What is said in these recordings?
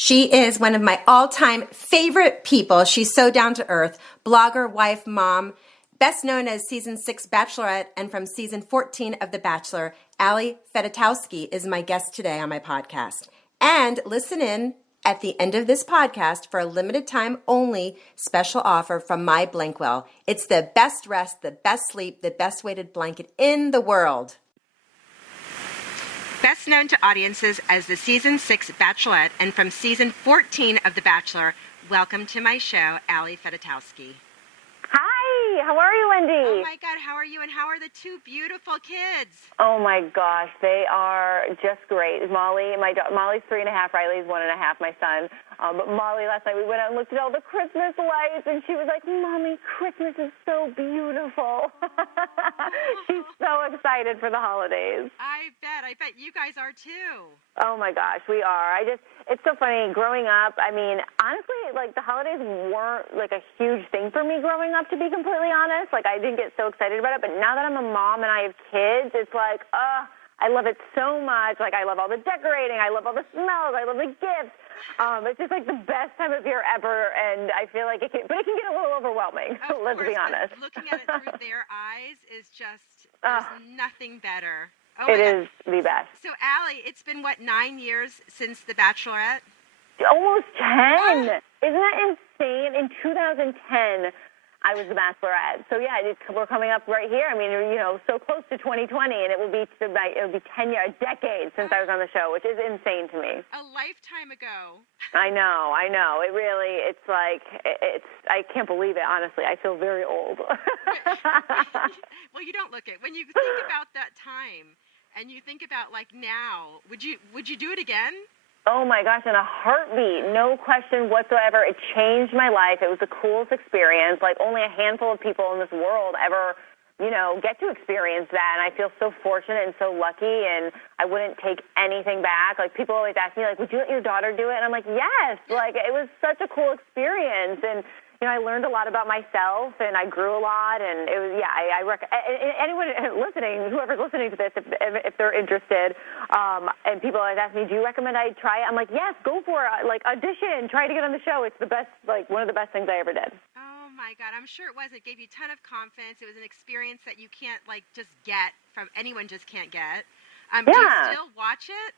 She is one of my all-time favorite people. She's so down to earth, blogger, wife, mom, best known as season 6 Bachelorette and from season 14 of The Bachelor. Fedotowsky is my guest today on my podcast. And listen in at the end of this podcast for a limited time only special offer from my Blankwell. It's the best rest, the best sleep, the best weighted blanket in the world. Best known to audiences as the season 6 Bachelorette and from season 14 of The Bachelor, welcome to my show, Fedotowsky. Hi, how are you, Wendy? Oh my God, how are you and how are the two beautiful kids? Oh my gosh, they are just great. Molly's 3.5, Riley's 1.5, my son. But Molly, last night we went out and looked at all the Christmas lights, and she was like, "Mommy, Christmas is so beautiful." She's so excited for the holidays. I bet you guys are too. Oh my gosh, we are. It's so funny. Growing up, I mean, honestly, like the holidays weren't like a huge thing for me growing up, to be completely honest. Like I didn't get so excited about it, but now that I'm a mom and I have kids, it's like, I love it so much. Like I love all the decorating. I love all the smells. I love the gifts. It's just like the best time of year ever, and I feel like it can get a little overwhelming. Let's be honest. Looking at it through their eyes is just there's nothing better. Oh it is the best. So, Allie, it's been, 9 years since The Bachelorette? Almost 10. Isn't that insane? In 2010, I was The Bachelorette. So, yeah, we're coming up right here. I mean, so close to 2020, and it will be 10 years, a decade since I was on the show, which is insane to me. A lifetime ago. I know. It's like, I can't believe it, honestly. I feel very old. Well, you don't look it. When you think about that time, and you think about like now, would you do it again? Oh my gosh, in a heartbeat, no question whatsoever. It changed my life. It was the coolest experience. Like only a handful of people in this world ever, get to experience that. And I feel so fortunate and so lucky, and I wouldn't take anything back. Like people always ask me, like, would you let your daughter do it? And I'm like, yes. Like it was such a cool experience, and I learned a lot about myself, and I grew a lot, and it was, anyone listening, whoever's listening to this, if they're interested, and people always ask me, do you recommend I try it? I'm like, yes, go for it. Like, audition, try to get on the show. It's the best, like, one of the best things I ever did. Oh, my God. I'm sure it was. It gave you a ton of confidence. It was an experience that you can't, like, just get from anyone just can't get. Do you still watch it?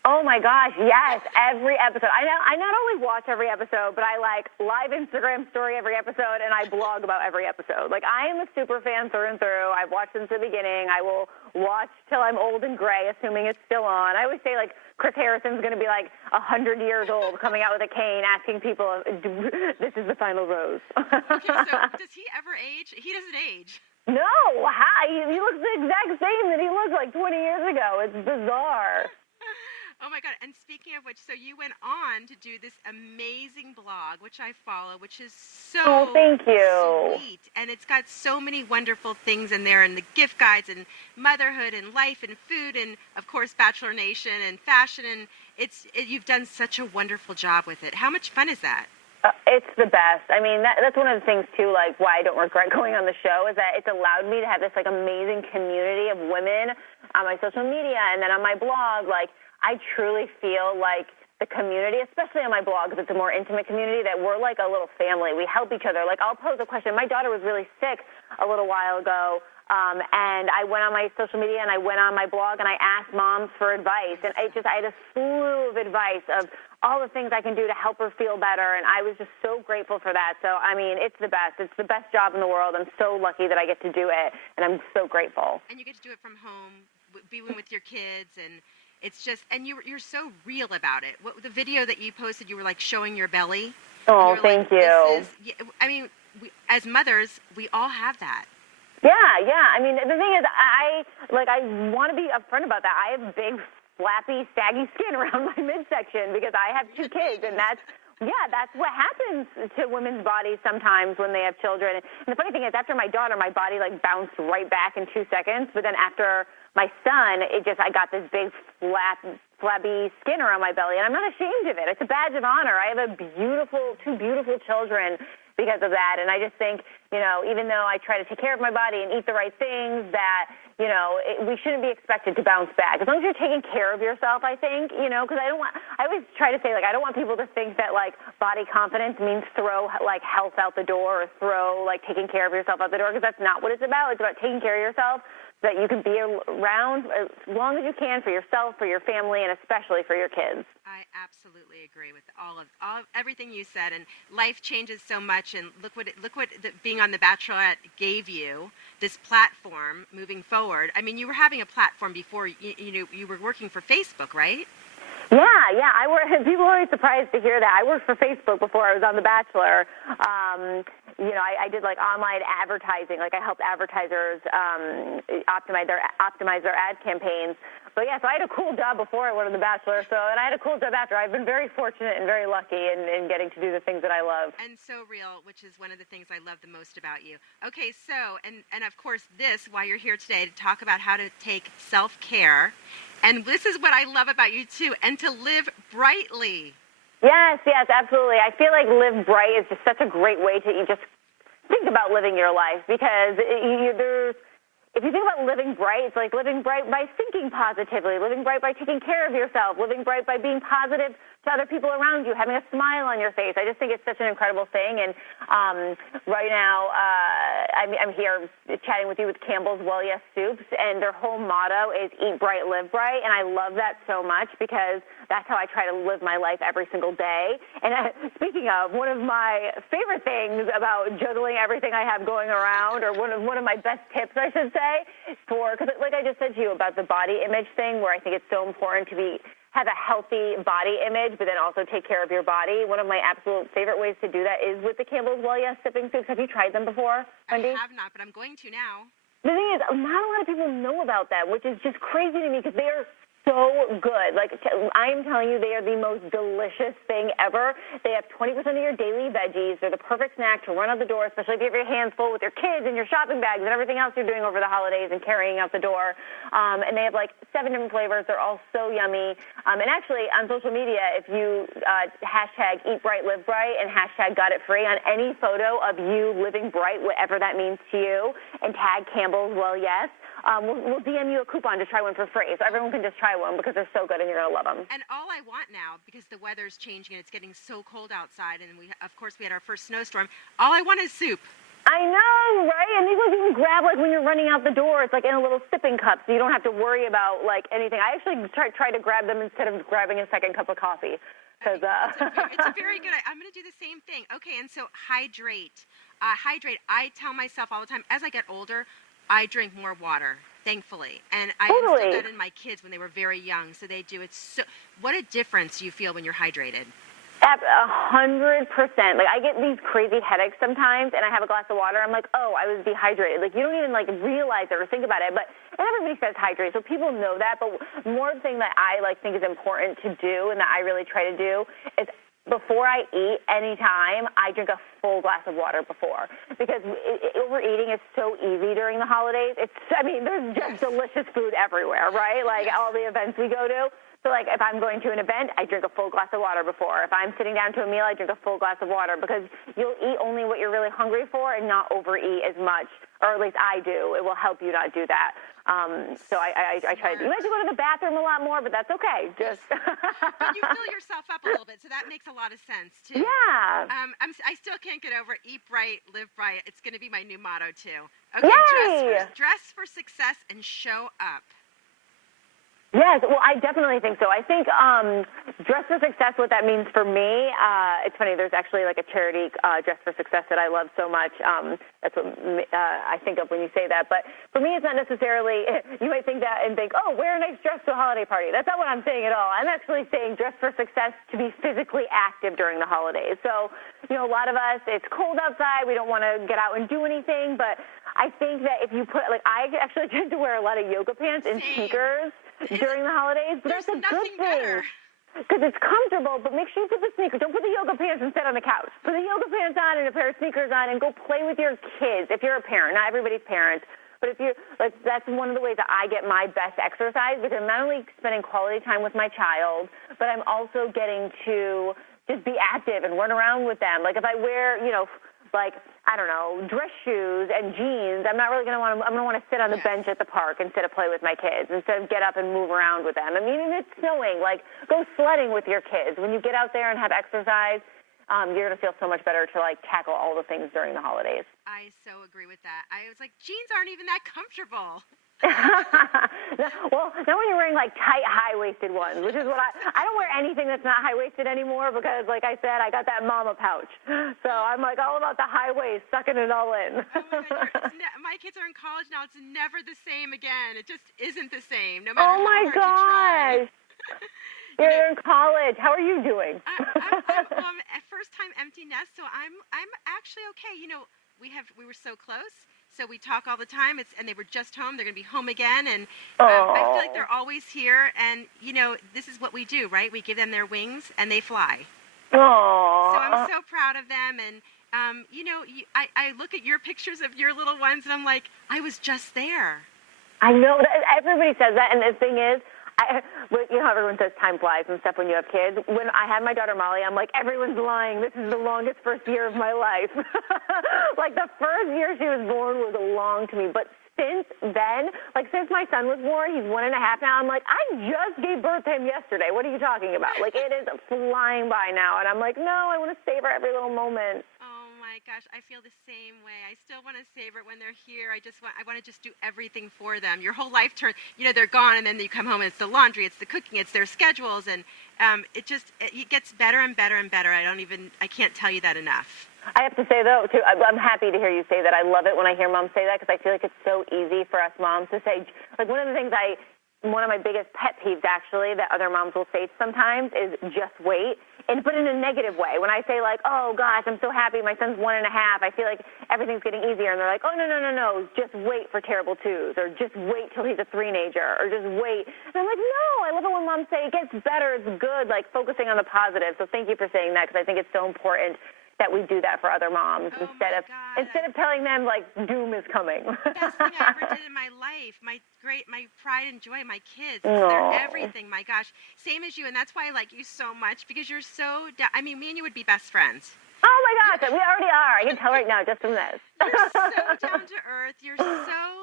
Oh my gosh, yes, every episode. I not only watch every episode, but I like live Instagram story every episode, and I blog about every episode. Like I am a super fan through and through. I've watched since the beginning. I will watch till I'm old and gray, assuming it's still on. I always say like Chris Harrison's going to be like 100 years old, coming out with a cane, asking people, "This is the final rose." Okay, so does he ever age? He doesn't age. No, he looks the exact same that he looked like 20 years ago. It's bizarre. Oh, my God. And speaking of which, so you went on to do this amazing blog, which I follow, which is so thank you. Sweet. And it's got so many wonderful things in there, and the gift guides and motherhood and life and food and, of course, Bachelor Nation and fashion. And you've done such a wonderful job with it. How much fun is that? It's the best. I mean, that's one of the things, too, like, why I don't regret going on the show is that it's allowed me to have this, like, amazing community of women on my social media and then on my blog. Like, I truly feel like the community, especially on my blog, because it's a more intimate community, that we're like a little family. We help each other. Like, I'll pose a question. My daughter was really sick a little while ago, and I went on my social media and I went on my blog and I asked moms for advice. And I had a slew of advice of all the things I can do to help her feel better, and I was just so grateful for that. So, I mean, it's the best. It's the best job in the world. I'm so lucky that I get to do it, and I'm so grateful. And you get to do it from home, being with your kids, and it's just, and you're so real about it. The video that you posted, you were like showing your belly. Oh, thank you. I mean, as mothers, we all have that. Yeah. I mean, the thing is, I want to be upfront about that. I have big, flappy, saggy skin around my midsection because I have 2 kids, and that's what happens to women's bodies sometimes when they have children. And the funny thing is, after my daughter, my body like bounced right back in 2 seconds. But then after my son, I got this big, flabby skin around my belly, and I'm not ashamed of it. It's a badge of honor. I have 2 beautiful children because of that. And I just think, even though I try to take care of my body and eat the right things, that, we shouldn't be expected to bounce back. As long as you're taking care of yourself, I think, because I always try to say, like, I don't want people to think that, like, body confidence means throw, like, health out the door or throw, like, taking care of yourself out the door, because that's not what it's about. It's about taking care of yourself so that you can be around as long as you can for yourself, for your family, and especially for your kids. I absolutely agree with everything you said. And life changes so much. And look what being on The Bachelorette gave you, this platform moving forward. I mean, you were having a platform before. You were working for Facebook, right? Yeah. People are always surprised to hear that. I worked for Facebook before I was on The Bachelor. I did like online advertising. Like I helped advertisers optimize their ad campaigns. But yeah, so I had a cool job before I went on The Bachelor. And I had a cool job after. I've been very fortunate and very lucky in getting to do the things that I love. And so real, which is one of the things I love the most about you. Okay, so and of course why you're here today to talk about how to take self-care. And this is what I love about you too, and to live brightly. Yes, absolutely. I feel like live bright is just such a great way to just think about living your life, because if you think about living bright, it's like living bright by thinking positively, living bright by taking care of yourself, living bright by being positive to other people around you, having a smile on your face. I just think it's such an incredible thing. And right now, I'm here chatting with you with Campbell's Well Yes Soups, and their whole motto is eat bright, live bright. And I love that so much, because that's how I try to live my life every single day. And speaking of, one of my favorite things about juggling everything I have going around, or one of my best tips, I should say, because like I just said to you about the body image thing, where I think it's so important to have a healthy body image, but then also take care of your body. One of my absolute favorite ways to do that is with the Campbell's Well Yes sipping soups. Have you tried them before, Wendy? I have not, but I'm going to now. The thing is, not a lot of people know about them, which is just crazy to me, because they are so good. Like, I'm telling you, they are the most delicious thing ever. They have 20% of your daily veggies. They're the perfect snack to run out the door, especially if you have your hands full with your kids and your shopping bags and everything else you're doing over the holidays and carrying out the door. And they have like 7 different flavors. They're all so yummy. And actually, on social media, if you hashtag Eat Bright, Live Bright and hashtag Got It Free on any photo of you living bright, whatever that means to you, and tag Campbell's Well Yes, we'll DM you a coupon to try one for free. So everyone can just try one, because they're so good and you're going to love them. And all I want now, because the weather's changing and it's getting so cold outside, and we had our first snowstorm, all I want is soup. I know, right? And these ones you can grab like when you're running out the door. It's like in a little sipping cup, so you don't have to worry about like anything. I actually try to grab them instead of grabbing a second cup of coffee. It's a very good. I'm going to do the same thing. Okay, and so hydrate. I tell myself all the time, as I get older, I drink more water, thankfully. And I instilled that in my kids when they were very young, so they do. What a difference you feel when you're hydrated. 100%. Like, I get these crazy headaches sometimes, and I have a glass of water. I'm like, oh, I was dehydrated. Like, you don't even, like, realize it or think about it. And everybody says hydrate, so people know that. But more thing that I, like, think is important to do and that I really try to do is before I eat anytime, I drink a full glass of water before, because overeating is so easy during the holidays. There's just delicious food everywhere, right? Like all the events we go to. So, like, if I'm going to an event, I drink a full glass of water before. If I'm sitting down to a meal, I drink a full glass of water, because you'll eat only what you're really hungry for and not overeat as much, or at least I do. It will help you not do that. So I try to. You might have to go to the bathroom a lot more, but that's okay. But you fill yourself up a little bit, so that makes a lot of sense too. Yeah. I still can't get over eat bright, live bright. It's going to be my new motto too. Okay, dress for success and show up. Yes, well, I definitely think so. I think Dress for Success, what that means for me, it's funny, there's actually like a charity, Dress for Success, that I love so much. That's what I think of when you say that. But for me, it's not necessarily, you might think that and think, oh, wear a nice dress to a holiday party. That's not what I'm saying at all. I'm actually saying Dress for Success to be physically active during the holidays. So, a lot of us, it's cold outside, we don't want to get out and do anything, but I think that if you put, like, I actually tend to wear a lot of yoga pants and sneakers during the holidays, but that's a good thing, because it's comfortable. But make sure you put the sneakers. Don't put the yoga pants and sit on the couch. Put the yoga pants on and a pair of sneakers on, and go play with your kids. If you're a parent, not everybody's parents, but if you're like, that's one of the ways that I get my best exercise, because I'm not only spending quality time with my child, but I'm also getting to just be active and run around with them. Like if I wear, like, I don't know, dress shoes and jeans, I'm not really going to want to, I'm going to want to sit on the bench at the park instead of play with my kids, instead of get up and move around with them. I mean, even if it's snowing, like, go sledding with your kids. When you get out there and have exercise, you're going to feel so much better to, like, tackle all the things during the holidays. I so agree with that. I was like, jeans aren't even that comfortable. Well, now when you're wearing like tight, high-waisted ones, which is what I don't wear anything that's not high-waisted anymore because, like I said, I got that mama pouch. So I'm like all about the high waist, sucking it all in. Oh my God, my kids are in college now. It's never the same again. It just isn't the same, no matter how hard you try. You're in college. How are you doing? I'm first-time empty nest, so I'm actually okay. You know, we were so close. So we talk all the time, and they were just home. They're going to be home again, and I feel like they're always here. And, you know, this is what we do, right? We give them their wings, and they fly. Aww. So I'm so proud of them. And, you know, I look at your pictures of your little ones, and I'm like, I was just there. I know. Everybody says that, and the thing is, you know how everyone says time flies and stuff when you have kids? When I had my daughter Molly, I'm like, everyone's lying. This is the longest first year of my life. Like, the first year she was born was long to me. But since then, like, since my son was born, he's 1.5 now, I'm like, I just gave birth to him yesterday. What are you talking about? Like, it is flying by now. And I'm like, no, I want to savor every little moment. Oh my gosh, I feel the same way. I still want to savor it when they're here. I want to just do everything for them. Your whole life you know, they're gone, and then you come home and it's the laundry, it's the cooking, it's their schedules, and it gets better and better and better. I can't tell you that enough. I have to say, though, too, I'm happy to hear you say that. I love it when I hear moms say that because I feel like it's so easy for us moms to say, like, one of my biggest pet peeves, actually, that other moms will say sometimes is just wait, but in a negative way. When I say, like, oh, gosh, I'm so happy my son's 1.5, I feel like everything's getting easier. And they're like, oh, no, just wait for terrible twos, or just wait till he's a three-nager, or just wait. And I'm like, no, I love it when moms say it gets better, it's good, like focusing on the positive. So thank you for saying that because I think it's so important that we do that for other moms instead of telling them, like, doom is coming. Best thing I ever did in my life. My pride and joy, my kids. They're everything, my gosh. Same as you, and that's why I like you so much, because you're so, me and you would be best friends. Oh my gosh, we already are. I can tell right now just from this. You're so down to earth. You're so,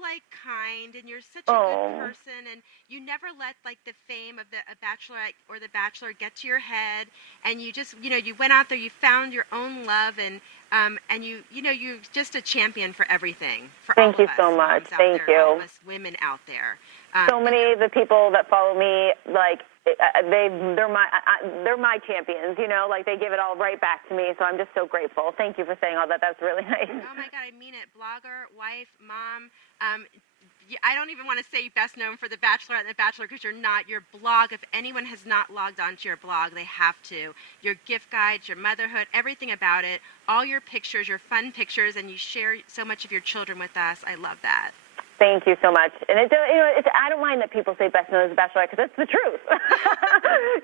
like, kind, and you're such a good person, and you never let, like, the fame of a bachelorette or the bachelor get to your head, and you just, you know, you went out there, you found your own love, and you're just a champion for everything. Thank you so much. Thank you. All of us women out there. So many of the people that follow me, like, they're my champions, you know, like, they give it all right back to me, so I'm just so grateful. Thank you for saying all that. That's really nice. Oh my God, I mean it. Blogger, wife, mom. I don't even want to say best known for The Bachelorette and The Bachelor, because you're not. Your blog, if anyone has not logged onto your blog, they have to. Your gift guides, your motherhood, everything about it, all your pictures, your fun pictures, and you share so much of your children with us. I love that. Thank you so much. And I don't mind that people say best known as The Bachelorette, because it's the truth.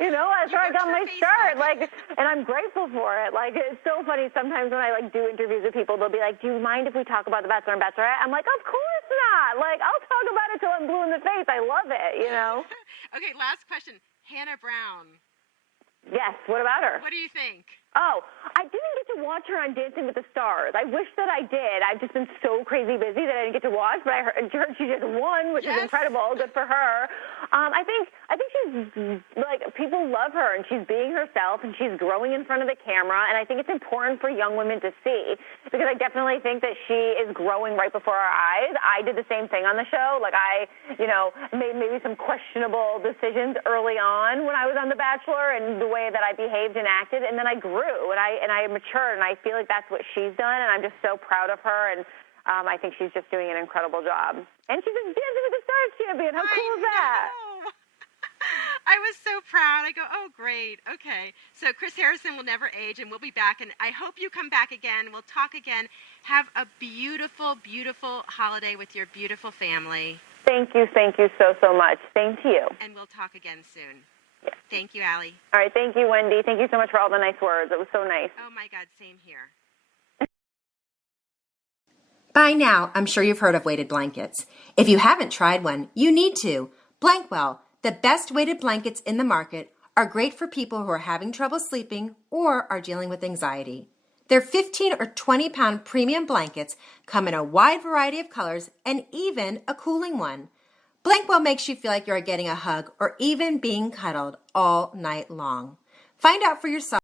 You know, that's where I got my start. Like, and I'm grateful for it. Like, it's so funny sometimes when I, like, do interviews with people, they'll be like, do you mind if we talk about The Bachelor and Bachelorette? I'm like, of course not. Like, I'll talk about it till I'm blue in the face. I love it, you know? Okay, last question. Hannah Brown. Yes, what about her? What do you think? Oh, I didn't get to watch her on Dancing with the Stars. I wish that I did. I've just been so crazy busy that I didn't get to watch, but I heard she just won, which is incredible. Good for her. I think she's, like, people love her, and she's being herself, and she's growing in front of the camera, and I think it's important for young women to see, because I definitely think that she is growing right before our eyes. I did the same thing on the show. Like, I, you know, made maybe some questionable decisions early on when I was on The Bachelor and the way that I behaved and acted, and then I grew. And I matured, and I feel like that's what she's done, and I'm just so proud of her, and I think she's just doing an incredible job. And she's a Dancing with the Stars champion. How cool is that? I was so proud. I go, oh, great. Okay. So Chris Harrison will never age, and we'll be back, and I hope you come back again. We'll talk again. Have a beautiful, beautiful holiday with your beautiful family. Thank you so, so much. Same to you. And we'll talk again soon. Thank you, Allie. All right. Thank you, Wendy. Thank you so much for all the nice words. It was so nice. Oh, my God. Same here. By now, I'm sure you've heard of weighted blankets. If you haven't tried one, you need to. Blankwell, the best weighted blankets in the market, are great for people who are having trouble sleeping or are dealing with anxiety. Their 15 or 20 pound premium blankets come in a wide variety of colors and even a cooling one. Blankwell makes you feel like you're getting a hug or even being cuddled all night long. Find out for yourself